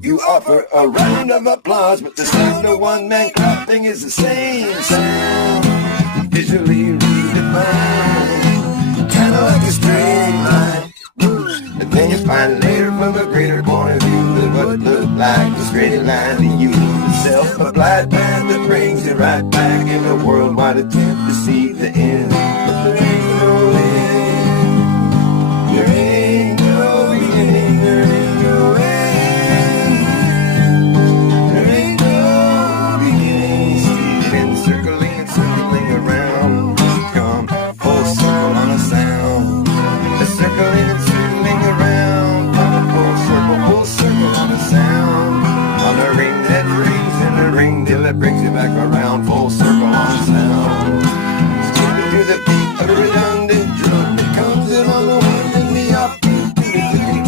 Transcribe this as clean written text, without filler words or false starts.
You offer a round of applause, but the sound of one man clapping is the same sound, visually redefined, kinda like a straight line. And then you find later from a greater point of view that what it looked like was straight line to you. The self-applied path that brings you right back in a worldwide attempt to see the end.